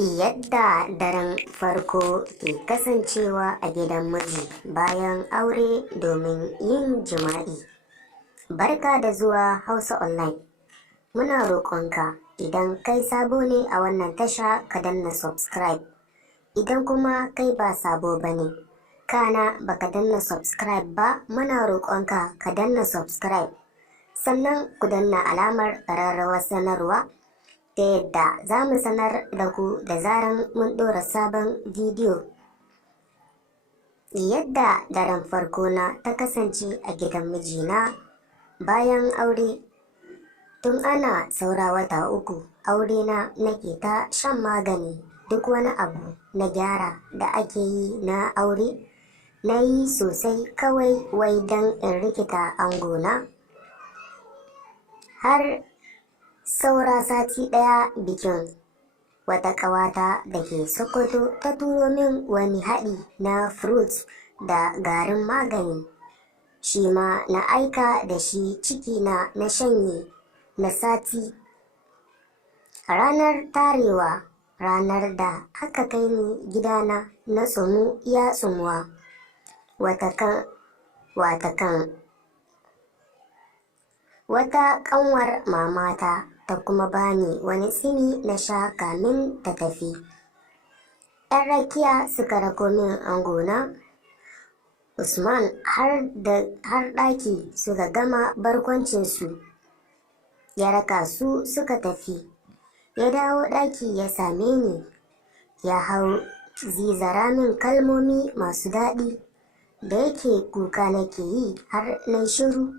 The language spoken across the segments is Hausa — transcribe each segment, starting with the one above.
Yadda daren farko ke kasancewa a gidan miji bayan aure domin yin jima'i. Barka da zuwa Hausa Online. Muna roƙonka idan kai sabo ne a wannan tasha ka danna subscribe. Idan kuma kai ba sabo bane, kana baka danna subscribe ba, muna roƙonka ka danna subscribe. Sannan ku danna alamar ƙararrawar sanarwa ta yadda za mu sanar da ku da zaran mun ɗora sabon bidiyo. Yadda daren farko na ta kasance a gidan mijina bayan aure. Tun ana saura wata uku aure na nake ta shan magani, duk wani abu na gyara da ake yi na aure na yi sosai kawai wai don in rikita angona. Har saura sati ɗaya bikin, wata ƙawata da ke Sokoto ta turo min wani haɗi na fruit da garin magani. Shi ma na aika da shi cikina na shanye na sati. Ranar tarewa, ranar da aka kai ni gidana na tsumu iya tsumuwa. Wata ƙanwar mamata ta kuma bani wani tsimi na sha kamin ta tafi. 'Yan rakiya suka rako min angona Usman har ɗaki suka gama barkwancinsu. Ya raka su suka tafi. Ya dawo ɗaki ya same ni. Ya hau zizara min kalmomi masu daɗi. Da yake kuka nake yi har na shiru.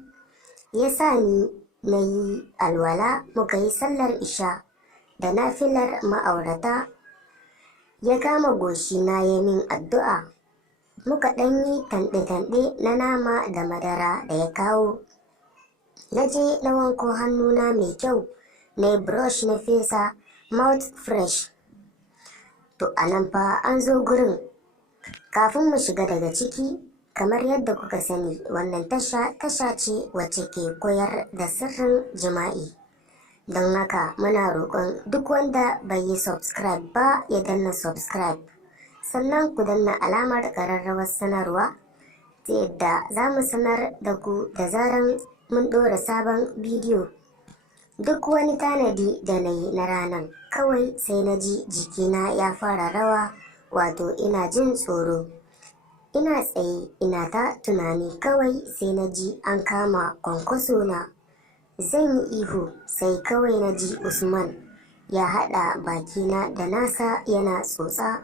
Ya sa ni na yi alwala muka yi sallar isha da nafilar ma'aurata. Ya kama goshina ya min addu'a. Muka ɗan yi tanɗe-tanɗe na nama da madara da ya kawo. Na je na wanko hannuna mai kyau, na yi brush na fesa mouth fresh. To anan fa an zo gurin. Kafin mu shiga daga ciki, kamar yadda kuka sani, wannan tasha ce wacce ke koyar da sirrin jima'i. Don haka muna roƙon duk wanda bai yi subscribe ba ya danna subscribe. Sannan ku danna alamar ƙararrawar sanarwa ta yadda za mu sanar da ku da zaran mun ɗora sabon bidiyo. Duk wani tanadi da na yi na ranar, kawai sai na ji jikina ya fara rawa, wato ina jin tsoro. Ina tsaye ina ta tunani kawai sai na ji an kama kwankwaso na. Zan yi ihu sai kawai na ji Usman ya haɗa bakina da nasa yana tsotsa.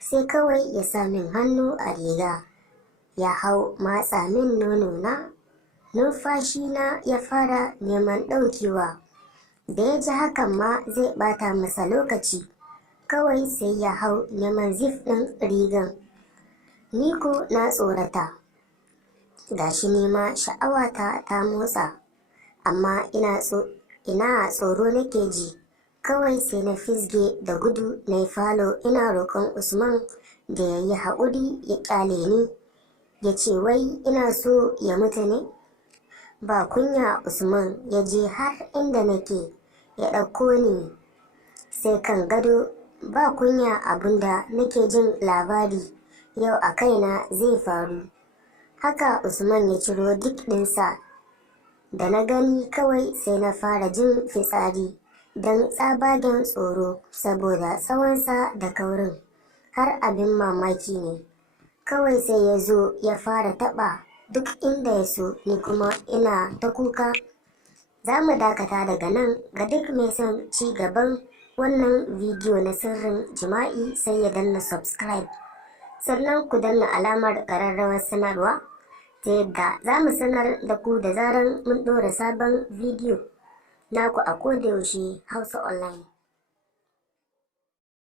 Sai kawai ya sa min hannu a riga ya hau matsa min nonona. Numfashina ya fara neman ɗaukewa. Da ya ji hakan ma zai ɓata masa lokaci, kawai sai ya hau neman zif ɗin rigan. Ni ko na tsorata. Gashi nima sha'awata ta motsa, amma ina tsoro nake ji. Kawai sai na fisge da gudu na yi falo ina roƙon Usman da ya yi haƙuri ya ƙyale ni. Ya ce wai ina so ya mutu ne? Ba kunya Usman ya je har inda nake ya ɗauko ni sai kan gado. Ba kunya abinda nake jin labari yau a kaina zai faru. Haka Usman ya ciro duk ɗinsa. Da na gani kawai sai na fara jin fitsari don tsabagen tsoro saboda tsawonsa da kaurin. Har abin mamaki ne, kawai sai ya zo ya fara taɓa duk inda ya so, ni kuma ina ta kuka. Za mu dakata daga nan. Ga duk mai son ci gaban wannan bidiyo na sirrin jima'i sai ya danna subscribe. Sannan ku danna alamar ƙararrawar sanarwa ta yadda za mu sanar da ku da zaran mun ɗora sabon bidiyo. Naku a koda yaushe, Hausa Online.